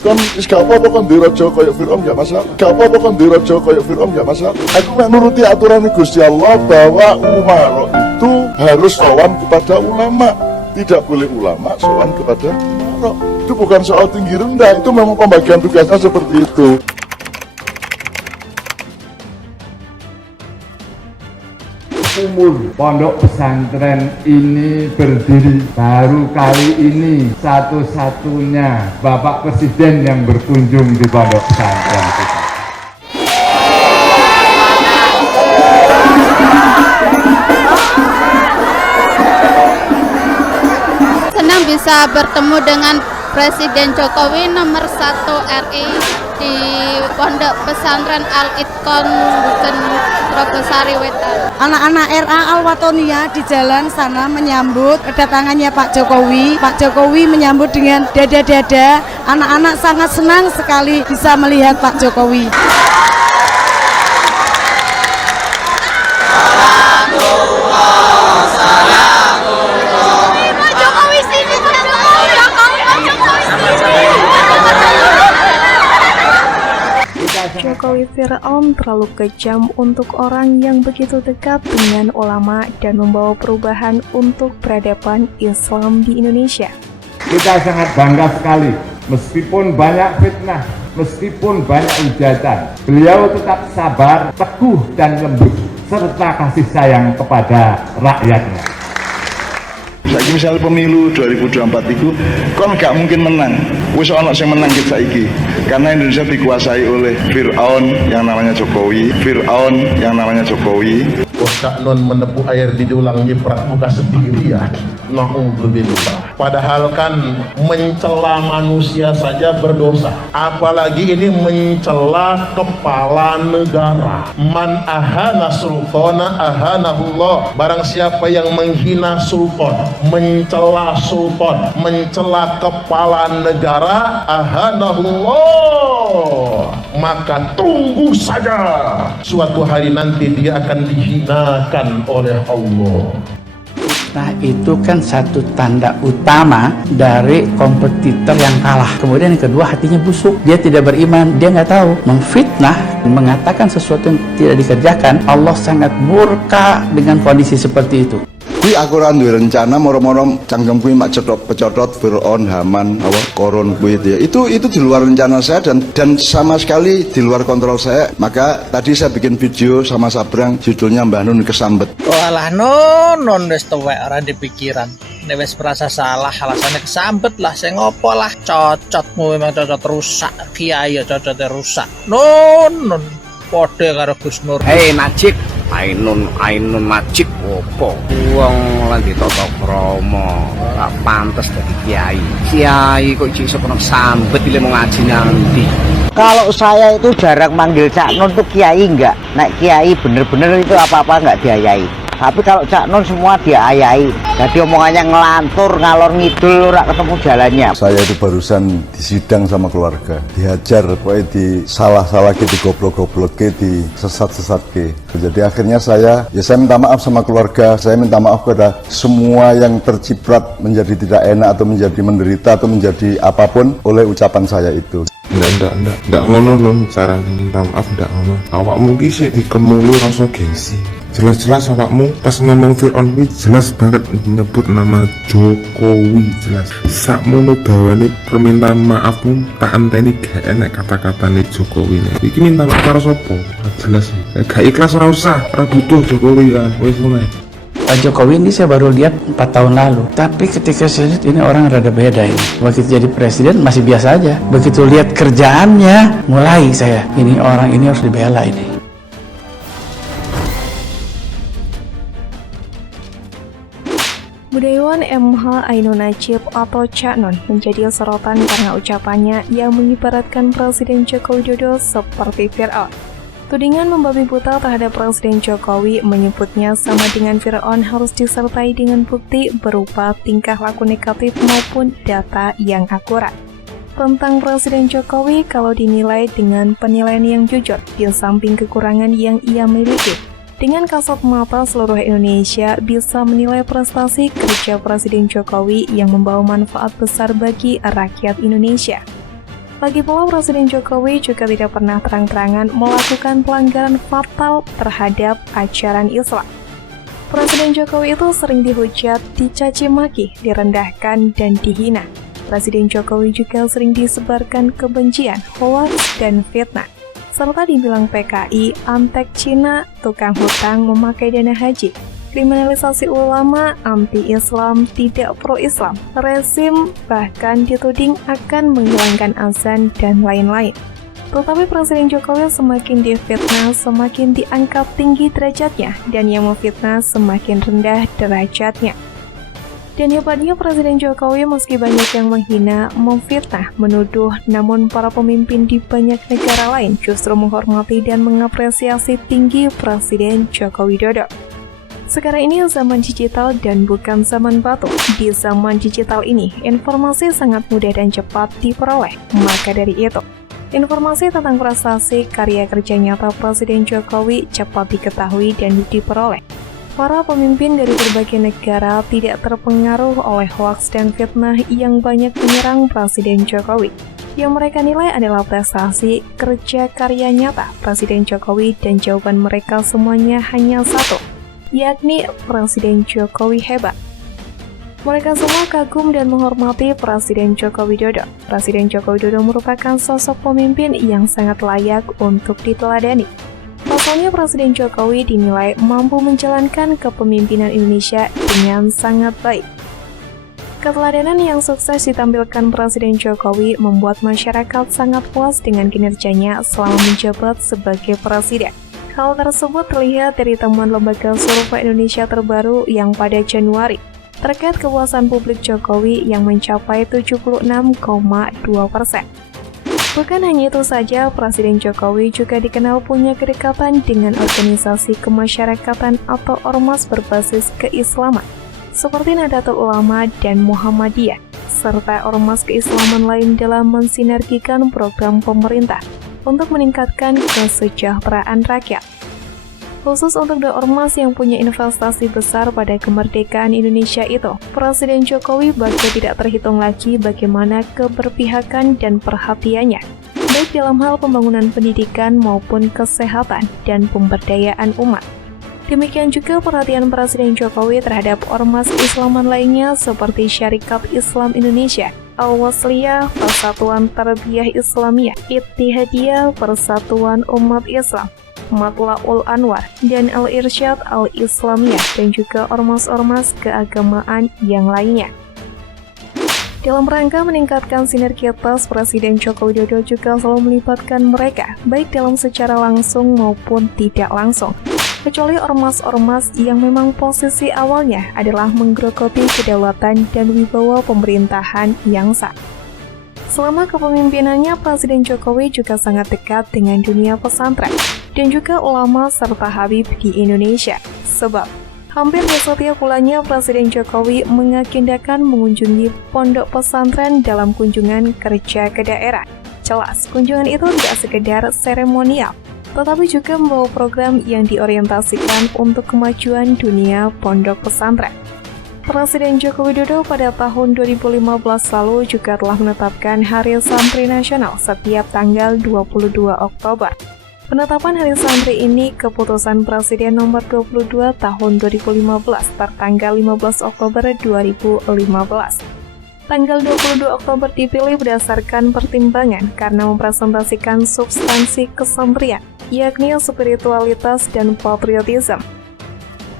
Kan gak apa-apa kan diraja kayak Fir'aun gak masalah. Gak apa-apa kan diraja kayak Fir'aun gak masalah. Aku mek nuruti aturan Gusti Allah bahwa umaro itu harus sowan kepada ulama. Tidak boleh ulama sowan kepada umaro. Itu bukan soal tinggi rendah, itu memang pembagian tugasnya seperti itu. Umur pondok pesantren ini berdiri baru kali ini satu-satunya Bapak Presiden yang berkunjung di pondok pesantren kita. Senang bisa bertemu dengan Presiden Jokowi nomor 1 RI di Pondok Pesantren Al-Itqon Buken Robosari Wetan. Anak-anak RA Al-Watonia di jalan sana menyambut kedatangannya Pak Jokowi. Pak Jokowi menyambut dengan dada-dada. Anak-anak sangat senang sekali bisa melihat Pak Jokowi. Jokowi Fir'aun terlalu kejam untuk orang yang begitu dekat dengan ulama dan membawa perubahan untuk peradaban Islam di Indonesia. Kita sangat bangga sekali, meskipun banyak fitnah, meskipun banyak hujatan, beliau tetap sabar, teguh dan lembut, serta kasih sayang kepada rakyatnya. Saiki misalnya pemilu 2024 itu kon gak mungkin menang. Wis ana sing menang kita saiki. Karena Indonesia dikuasai oleh Fir'aun yang namanya Jokowi, Fir'aun yang namanya Jokowi. Cak Non menepuh air di dulang nyiprat muka sendiri ya. Na'udzubillah. Padahal kan mencela manusia saja berdosa. Apalagi ini mencela kepala negara. Man ahana sultana ahanahullah. Barang siapa yang menghina sultan, mencela sultan, mencela kepala negara, ahanahullah, maka tunggu saja suatu hari nanti dia akan dihinakan oleh Allah. Nah, itu kan satu tanda utama dari kompetitor yang kalah. Kemudian yang kedua, hatinya busuk, dia tidak beriman, dia nggak tahu, memfitnah, mengatakan sesuatu yang tidak dikerjakan. Allah sangat murka dengan kondisi seperti itu. Kui aku ora duwe rencana moro-moro cangkem kui mak cetot Fir'aun, Haman, Korun kui itu di luar rencana saya dan sama sekali di luar kontrol saya. Maka tadi saya bikin video sama Sabrang judulnya Mbah Nun Kesambet. Walah non wis tuwek ora dipikiran. Nek wis merasa salah alasannya kesambet lah, saya ngopo lah, cocotmu memang cocot rusak, kiai ya cocotnya rusak. Non pode karo Gus Nur. Hei Majik, Ainun Majik opo? Wong lan ditata krama, gak pantes dadi kiai. Kiai kok iso kena sambet ile mau ngaji nanti. Kalau saya itu jarang manggil Cak Nun tuh kiai enggak. Nek kiai bener-bener itu apa-apa enggak diayai. Tapi kalau Cak Nun semua diayai. Jadi omongannya ngelantur, ngalor ngidul, ora ketemu jalannya. Saya itu barusan disidang sama keluarga, dihajar, pokoknya disalah-salah di goblok-goblok di sesat-sesat ke. Jadi akhirnya saya minta maaf sama keluarga, saya minta maaf kepada semua yang terciprat menjadi tidak enak atau menjadi menderita atau menjadi apapun oleh ucapan saya itu. Enggak ngono lho, cara minta maaf enggak ngono. Awakmu ki sik dikemulu rasa gengsi. Jelas-jelas awakmu pas ngomong Fir'aun kuwi jelas banget nyebut nama Jokowi, jelas. Sakmono dawane permintaan maafmu tak enteni gak enak kata-katane Jokowi. Iki minta maaf karo sapa? Jelas. Gak ikhlas ora usah, ora butuh Jokowi kan. Wis mulai. Pak Jokowi ini saya baru lihat 4 tahun lalu, tapi ketika saya lihat ini orang rada beda ini. Begitu jadi presiden masih biasa aja, begitu lihat kerjaannya mulai saya, ini orang ini harus dibela ini. Budayawan MH Ainun Najib atau Cak Non menjadi sorotan karena ucapannya yang mengibaratkan Presiden Joko Widodo seperti Fir'aun. Tudingan membabi buta terhadap Presiden Jokowi menyebutnya sama dengan Fir'aun harus disertai dengan bukti berupa tingkah laku negatif maupun data yang akurat. Tentang Presiden Jokowi kalau dinilai dengan penilaian yang jujur di samping kekurangan yang ia miliki, dengan kasat mata seluruh Indonesia bisa menilai prestasi kerja Presiden Jokowi yang membawa manfaat besar bagi rakyat Indonesia. Lagi pula Presiden Jokowi juga tidak pernah terang-terangan melakukan pelanggaran fatal terhadap ajaran Islam. Presiden Jokowi itu sering dihujat, dicaci maki, direndahkan, dan dihina. Presiden Jokowi juga sering disebarkan kebencian, hoaks, dan fitnah. Serta dibilang PKI, antek Cina, tukang hutang memakai dana haji, kriminalisasi ulama, anti-Islam, tidak pro-Islam, rezim, bahkan dituding akan menghilangkan azan, dan lain-lain. Tetapi Presiden Jokowi semakin difitnah, semakin diangkat tinggi derajatnya, dan yang memfitnah semakin rendah derajatnya. Dan hebatnya Presiden Jokowi meski banyak yang menghina, memfitnah, menuduh, namun para pemimpin di banyak negara lain justru menghormati dan mengapresiasi tinggi Presiden Joko Widodo. Sekarang ini zaman digital dan bukan zaman batu. Di zaman digital ini, informasi sangat mudah dan cepat diperoleh. Maka dari itu, informasi tentang prestasi karya kerja nyata Presiden Jokowi cepat diketahui dan diperoleh. Para pemimpin dari berbagai negara tidak terpengaruh oleh hoaks dan fitnah yang banyak menyerang Presiden Jokowi. Yang mereka nilai adalah prestasi kerja karya nyata Presiden Jokowi, dan jawaban mereka semuanya hanya satu, yakni Presiden Jokowi hebat. Mereka semua kagum dan menghormati Presiden Joko Widodo. Presiden Joko Widodo merupakan sosok pemimpin yang sangat layak untuk diteladani. Pasalnya Presiden Jokowi dinilai mampu menjalankan kepemimpinan Indonesia dengan sangat baik. Keteladanan yang sukses ditampilkan Presiden Jokowi membuat masyarakat sangat puas dengan kinerjanya selama menjabat sebagai presiden. Hal tersebut terlihat dari temuan lembaga survei Indonesia terbaru yang pada Januari terkait kepuasan publik Jokowi yang mencapai 76,2%. Bukan hanya itu saja, Presiden Jokowi juga dikenal punya kedekatan dengan organisasi kemasyarakatan atau ormas berbasis keislaman seperti Nahdlatul Ulama dan Muhammadiyah, serta ormas keislaman lain dalam mensinergikan program pemerintah untuk meningkatkan kesejahteraan rakyat. Khusus untuk ormas yang punya investasi besar pada kemerdekaan Indonesia itu, Presiden Jokowi bahkan tidak terhitung lagi bagaimana keberpihakan dan perhatiannya, baik dalam hal pembangunan pendidikan maupun kesehatan dan pemberdayaan umat. Demikian juga perhatian Presiden Jokowi terhadap ormas Islaman lainnya seperti Syarikat Islam Indonesia, Al-Wasliyah, Persatuan Tarbiyah Islamiyah, Ittihadiyah, Persatuan Umat Islam, Matla'ul Anwar, dan Al-Irsyad Al-Islamiyah, dan juga ormas-ormas keagamaan yang lainnya. Dalam rangka meningkatkan sinergitas, Presiden Joko Widodo juga selalu melibatkan mereka, baik dalam secara langsung maupun tidak langsung, kecuali ormas-ormas yang memang posisi awalnya adalah menggerogoti kedaulatan dan wibawa pemerintahan yang sah. Selama kepemimpinannya, Presiden Jokowi juga sangat dekat dengan dunia pesantren dan juga ulama serta habib di Indonesia. Sebab, hampir di setiap bulannya Presiden Jokowi mengagendakan mengunjungi pondok pesantren dalam kunjungan kerja ke daerah. Jelas, kunjungan itu tidak sekedar seremonial, tetapi juga membawa program yang diorientasikan untuk kemajuan dunia pondok pesantren. Presiden Joko Widodo pada tahun 2015 lalu juga telah menetapkan Hari Santri Nasional setiap tanggal 22 Oktober. Penetapan Hari Santri ini keputusan Presiden nomor 22 tahun 2015 tertanggal 15 Oktober 2015. Tanggal 22 Oktober dipilih berdasarkan pertimbangan karena mempresentasikan substansi kesantrian, yakni spiritualitas dan patriotisme.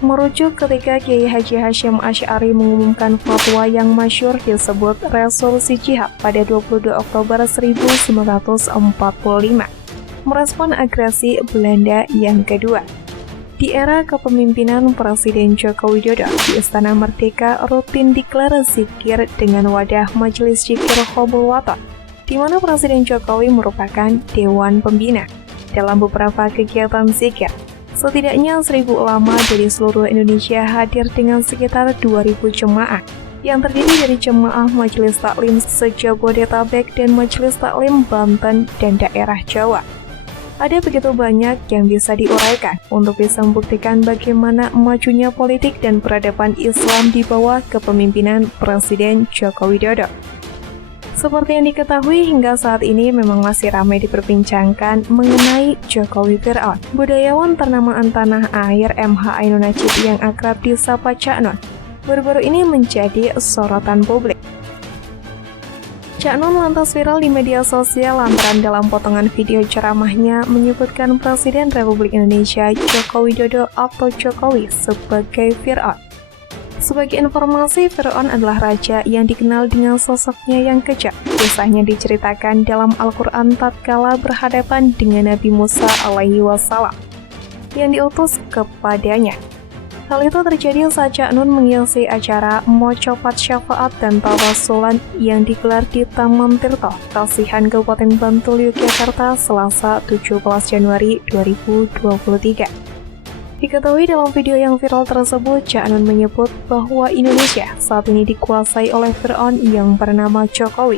Merujuk ketika Kiai Haji Hashim Asy'ari mengumumkan fatwa yang masyhur disebut Resolusi Jihad pada 22 Oktober 1945, merespon agresi Belanda yang kedua. Di era kepemimpinan Presiden Joko Widodo, di Istana Merdeka rutin digelar zikir dengan wadah Majelis Zikir Hobul Waton, di mana Presiden Jokowi merupakan Dewan Pembina. Dalam beberapa kegiatan zikir, setidaknya 1.000 ulama dari seluruh Indonesia hadir dengan sekitar 2.000 jemaah yang terdiri dari jemaah Majelis Taklim se-Jabodetabek dan Majelis Taklim Banten dan daerah Jawa. Ada begitu banyak yang bisa diuraikan untuk bisa membuktikan bagaimana majunya politik dan peradaban Islam di bawah kepemimpinan Presiden Joko Widodo. Seperti yang diketahui hingga saat ini memang masih ramai diperbincangkan mengenai Jokowi Fir'aun. Budayawan ternama tanah air MH Ainun Najib yang akrab disapa Cak Non baru-baru ini menjadi sorotan publik. Cak Non lantas viral di media sosial lantaran dalam potongan video ceramahnya menyebutkan Presiden Republik Indonesia Joko Widodo atau Jokowi sebagai Fir'aun. Sebagai informasi, Fir'aun adalah raja yang dikenal dengan sosoknya yang kejam. Kisahnya diceritakan dalam Al-Quran tatkala berhadapan dengan Nabi Musa alaihi wassalam yang diutus kepadanya. Hal itu terjadi saat Cak Nun mengisi acara Mocopat Syafaat dan Tawasulan yang digelar di Taman Tirto, Kasihan Kabupaten Bantul, Yogyakarta, Selasa 17 Januari 2023. Diketahui dalam video yang viral tersebut, Cak Nun menyebut bahwa Indonesia saat ini dikuasai oleh Fir'aun yang bernama Jokowi.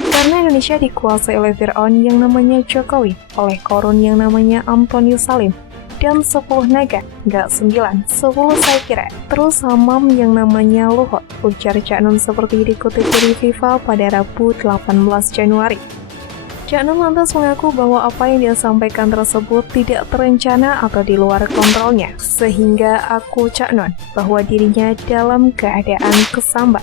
Karena Indonesia dikuasai oleh Fir'aun yang namanya Jokowi, oleh Korun yang namanya Antonius Salim, dan 10 naga, nggak 9, 10 saya kira, terus Hamam yang namanya Luhut, ujar Cak Nun seperti dikutip dari FIFA pada Rabu 18 Januari. Cak Nun lantas mengaku bahwa apa yang dia sampaikan tersebut tidak terencana atau di luar kontrolnya, sehingga aku Cak Nun bahwa dirinya dalam keadaan kesambat.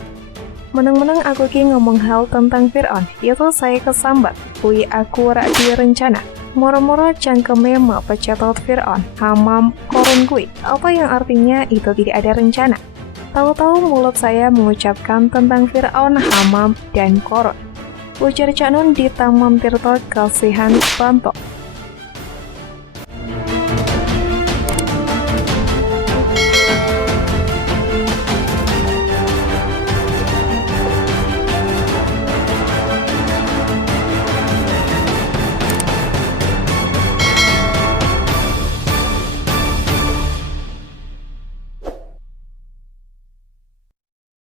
Menang-menang aku ki ngomong hal tentang Fir'aun, itu saya kesambat, kui aku rak direncana. Moro-moro cangkeme mak pecatot Fir'aun, Hamam, Korun kui, apa yang artinya itu tidak ada rencana. Tahu-tahu mulut saya mengucapkan tentang Fir'aun, Hamam, dan Korun, ujar Cak Nun di Taman Tirto, Kasihan, Bantul.